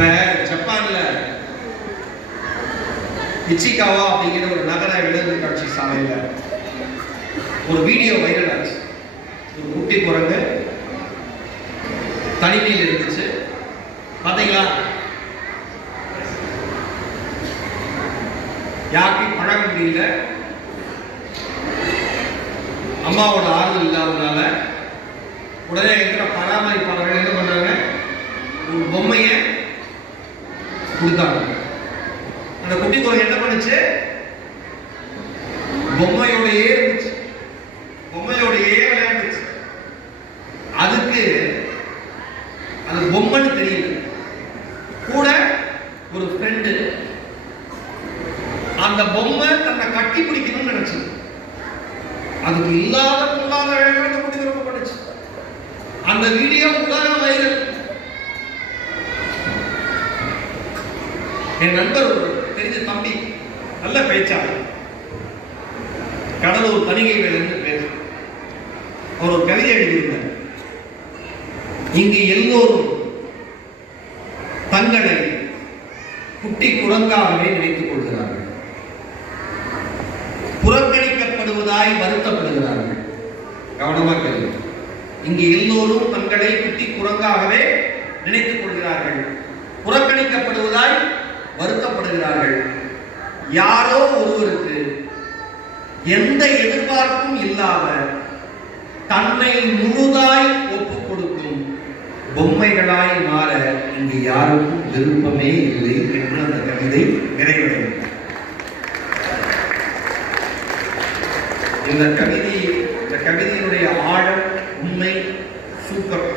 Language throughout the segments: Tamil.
இப்ப ஜப்பான்ல இச்சிகாவா அப்படிங்கிற ஒரு நகர விலங்கு காட்சி சாலையில ஒரு வீடியோ வைரல் ஆச்சு. ஒரு குட்டி குரங்கு தனிமையில் இருந்துச்சு. பாத்தீங்களா? யாருக்கும் பழக முடியல. அம்மாவோட ஆறுதல் இல்லாதனால உடனே இருக்கிற பராமரிப்பாளர்கள் என்ன பண்ணாங்க, ஒரு பொம்மையை கொடுத்தாங்க. அந்த குட்டி குரங்கு என்ன பண்ணுச்சு, பொம்மையோடையே இருந்துச்சு, பொம்மையோடையே விளையாண்டுச்சு. அதுக்கு அது பொம்மைன்னு தெரியல. கூட ஒரு ஃப்ரெண்டு அந்த பொம்மை தன்னை கட்டி பிடிக்கணும்னு நினைச்சது. அதுக்கு இல்லாத பொல்லாத வேலைகளை குட்டி குரங்கு பண்ணுச்சு. அந்த வீடியோ உலக வைரல். என் நண்பர் தெரிஞ்ச தம்பி, நல்ல பேச்சாளர், கடலூர் தணிகை வேலைன்னு பேர். அவர் ஒரு கவிதை எழுதியிருந்தார். இங்கு எல்லோரும் தங்களை குட்டி குரங்காகவே நினைத்துக் கொள்கிறார்கள், புறக்கணிக்கப்படுவதாய் வருத்தப்படுகிறார்கள். கவனமாக கேளுங்க. இங்கு எல்லோரும் தங்களை குட்டி குரங்காகவே நினைத்துக் கொள்கிறார்கள், புறக்கணிக்கப்படுவதாய் வருத்தப்படுகிறார்கள். யாரோ ஒருவருக்கு எந்த எதிர்பார்ப்பும் இல்லாத தன்னை முழுதாய் ஒப்புக் கொடுக்கும் பொம்மைகளாய் மாற இங்கு யாருக்கும் விருப்பமே இல்லை என்று அந்த கவிதை நிறைவடைகிறது. இந்த கவிதையினுடைய ஆழம், உண்மை சூப்பர்.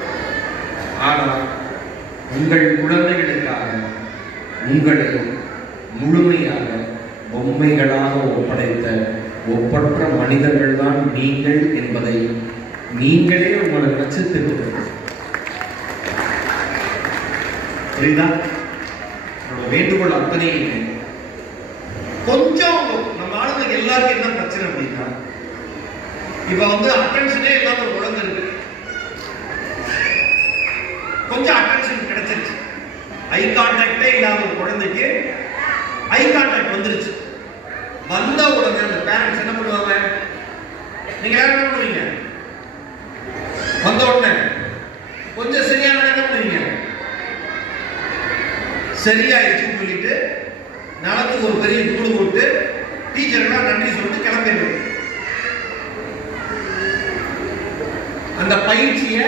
ஆனால் உங்கள் குழந்தைகளுக்காக உங்களை முழுமையாக பொம்மைகளாக ஒப்படைத்த ஒப்பற்ற மனிதர்கள் தான் நீங்கள் என்பதை நீங்களே உங்களை நட்சத்திரம். புரியுதா? வேண்டுகோள் அத்தனை. கொஞ்சம் நம்ம ஆளுங்க எல்லாருக்கும் என்ன பிரச்சனை அப்படின்னா, இப்ப அட்டென்ஷனே இல்லாம ஒரு குழந்தை இருக்கு, கொஞ்சம் அட்டென்ஷன் கிடைச்சிருச்சு. ஐ கான்டாக்டே இல்லாத ஒரு குழந்தைக்கு ஐ கான்டாக்ட் வந்துருச்சு. வந்த உடனே அந்த பேரண்ட்ஸ் என்ன பண்ணுவாங்க, நீங்க யாரும் என்ன பண்ணுவீங்க, வந்த உடனே கொஞ்சம் சரியான என்ன பண்ணுவீங்க, சரியாயிடுச்சுன்னு சொல்லிட்டு நலத்துக்கு ஒரு பெரிய கூடு போட்டு டீச்சருக்கெல்லாம் நன்றி சொல்லிட்டு கிளம்பிடுறது. அந்த பயிற்சியை